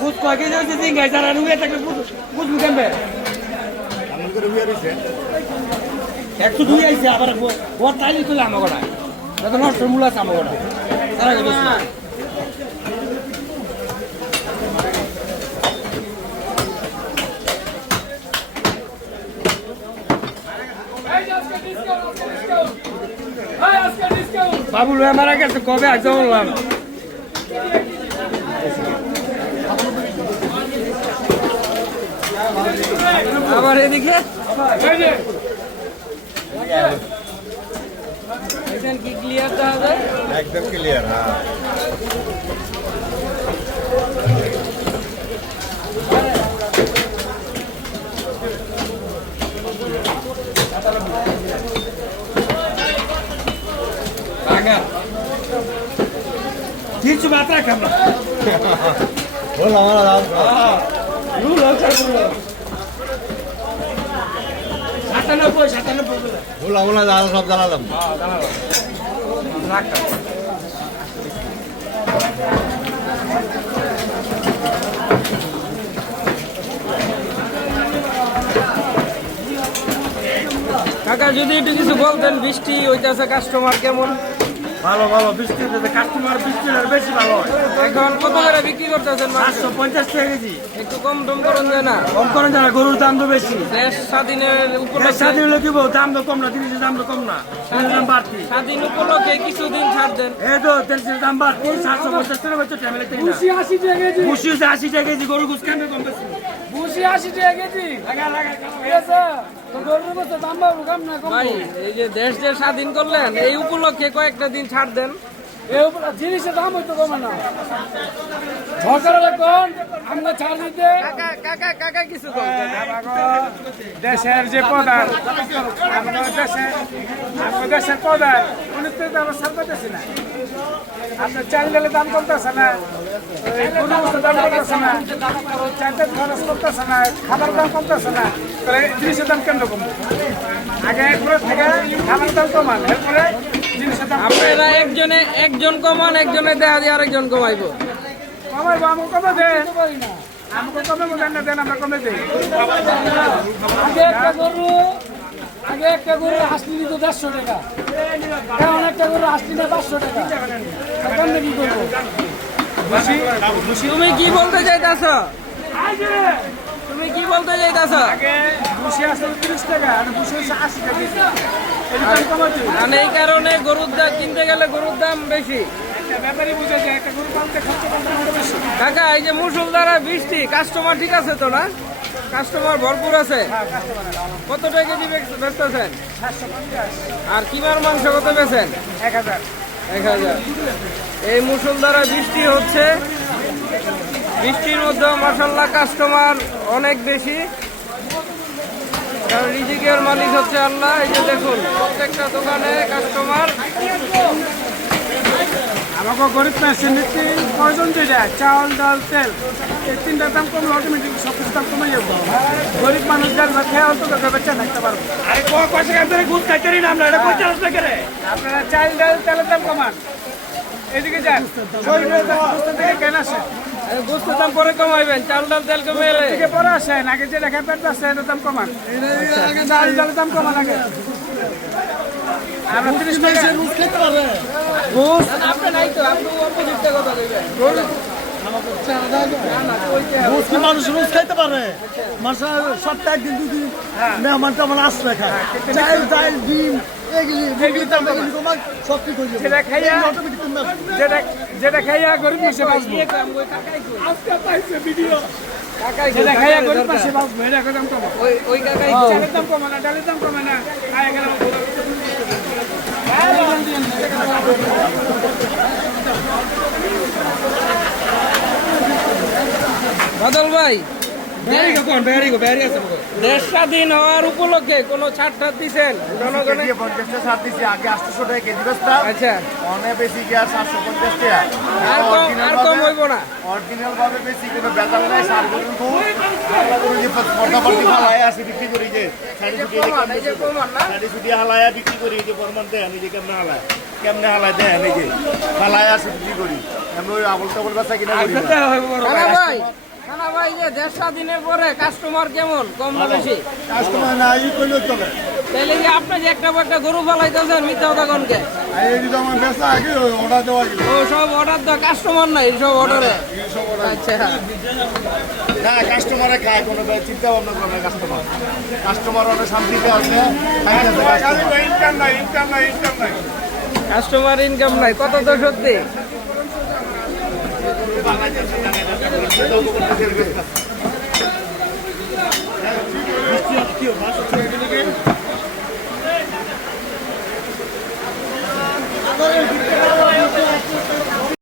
বুঝ কয় কেজি হয়েছে জিঙ্গাই যারা নুয়ে থাকবে বুঝব কেমবে একশো দুই আইছে, আবার ওর তাইলি তুলে আমার গোটা যত নষ্ট, মূল আছে আমার গোটা তারা কিন্তু বাবুল মারা গেছে, কবে? আগে বললাম আবার এদিকে? এখান কি ক্লিয়ারটা হবে? একদম ক্লিয়ার হ্যাঁ। কিছু মাত্রা খাব। বললাম আমার দাম বললাম আমার সব জ্বালালাম কাকা যদি একটু কিছু বলতেন বৃষ্টি ওইটা আছে কাস্টমার কেমন? ভালো ভালো বৃষ্টি কাস্টমার বৃষ্টি বেশি ভালো এখন কত করে বিক্রি করতেছেন পাঁচশো পঞ্চাশ টাকা কেজি। একটু কম টম করুন যায় না? কম করেন যারা গরুর দাম তো বেশি। দেশ স্বাধীনের উপরে স্বাধীন হলে কি দাম তো কম না জিনিসের দাম তো কম না। দাম বাড়তি। স্বাধীন উপলক্ষে কিছুদিন ছাড় দেন। এই তো তেলের দাম বাড়তি সাতশো পঞ্চাশ টাকা বছর ট্যাবলেট বুসি আশি টাকা কেজি। খুশি আশি টাকা কেজি গরু গুছ কেন কম বেশি? বুসি আশি টাকা কেজি। লাগা লাগা ভাই এই যে দেশ যে স্বাধীন করলেন এই উপলক্ষে কয়েকটা দিন ছাড় দেন। জিনিসের দাম কমে না। সরকারের কোন আমরা ছাড় দিতে। কাকা কাকা কাকা কিছু দেশের যে প্রধান দেশের প্রধান। উনি তো আমরা পাইতেছি না। আপনার চাল দাম কমতেছে না গরুর দাম কমতেছে না চারটে খরচ করতেছে না খাবার দাম কমতেছে না তাহলে জিনিসের দাম কেন কমবে? আগে এরপরে থেকে খাবার দাম কমান এরপরে জিনিসের দাম আপনারা একজনে একজন কমান একজনে দেখা দিয়ে আরেকজন কমাইবো। কমাইবো আমাকে কমে দেন আমাকে কমে দেন না দেন আমরা কমে দেই। আগে একটা গরু আগে একটা গরু হাসলি নিত দেড়শো টাকা। এখন একটা গরু হাসলি না পাঁচশো টাকা। এখন কি করব? তুমি কি বলতে চাইতাছ? তুমি কি বলতে চাইতাছ। আর এই কারণে গরুর দাম কিনতে গেলে গরুর দাম বেশি। একটা ব্যাপারই বুঝে যায় একটা গরু পালতে খরচ করতে হবে। বেশি কাকা এই যে মুসুলধারা বৃষ্টি কাস্টমার ঠিক আছে তো না? কাস্টমার ভরপুর আছে? কত টাকা কেজি বেচ- বেচতেছেন? আর কিমার মাংস কত বেছেন এক হাজার। এক হাজার। এই মুসুলধারা বৃষ্টি হচ্ছে। বৃষ্টির মধ্যে মাসাল্লাহ কাস্টমার অনেক বেশি। কারণ রিজিকের মালিক হচ্ছে আল্লাহ। এই যে দেখুন প্রত্যেকটা দোকানে কাস্টমার। আমাকে গরিব পেয়েছে নিত্য প্রয়োজন যেটা চাউল ডাল তেল। এই তিনটার দাম কমলে অটোমেটিক সব কিছু দাম কমে যাবে। গরিব মানুষ যার বা খেয়ে অন্তত বেচা থাকতে পারব। আরে কয় টাকা ধরে ঘুষ খাইতে না আমরা এটা করে আপনারা চাল ডাল তেলের দাম কমান। এদিকে যান। কেন আসে গোস্তের দাম পরে কমাইবেন চাল ডাল তেল কমে এলে থেকে পরে আসেন আগে যে রেখা পেট আছে এটার দাম কমান। চাল ডালের দাম কমান আগে। মানুষ রোজ খাইতে পারে মানুষ সপ্তাহে একদিন দুদিন মেহমান তেমন আসলে খায় ডিম হয়ে আসবে। যেটা যেটা খাইয়া গরিব মাসে বাঁচবো। যেটা খাইয়া গরিব মাসে বাঁচবো এটা দাম কমান ওই ওই কাকাই দাম কমে না ডালের দাম কমে না। খাইয়া গেলাম। বাদল ভাই স্বাধীন হওয়ার উপলক্ষে কোনো ছাড় টাড় দিচ্ছেন জনগণের পঞ্চাশটা আগে আটশোশো টাকা কেজি বেচতাম আচ্ছা। অনেক বেশি গিয়ে সাতশো পঞ্চাশ টাকা। আর কম হইব না। অরিজিনাল ভাবে বেশি কোনো বেতাল নাই সার গরুর খুব আলাদা করে যে পর্দাপর্দি হালায় আসে বিক্রি করি যে। সাড়ে ছুটি এই যে কমান ছুটি হালায়া বিক্রি করি যে ফরমান দেয় আমি যে কেমনে হালায়। কেমনে হালায় দেয় আমি যে। হালায় আসে বিক্রি করি। আমি ওই আবল টাবল বেচা কিনা ভাই যে দেড় স্বাধীনের পরে কাস্টমার কেমন? কম না বেশি? কাস্টমার না ই করলে চলে। তাহলে কি আপনি যে একটা একটা গরু ফলাইতেছেন মিথ্যা কথা কনকে আর এই যদি আমার বেচা আগে অর্ডার দেওয়া গেল ও সব অর্ডার তো কাস্টমার নাই সব অর্ডারে আচ্ছা। না কাস্টমারে খায় কোনো চিন্তা ভাবনা করে না কাস্টমার কাস্টমার অনেক শান্তিতে আছে ইনকাম নাই ইনকাম নাই ইনকাম নাই কাস্টমার ইনকাম নাই কত তো সত্যি? Terima kasih.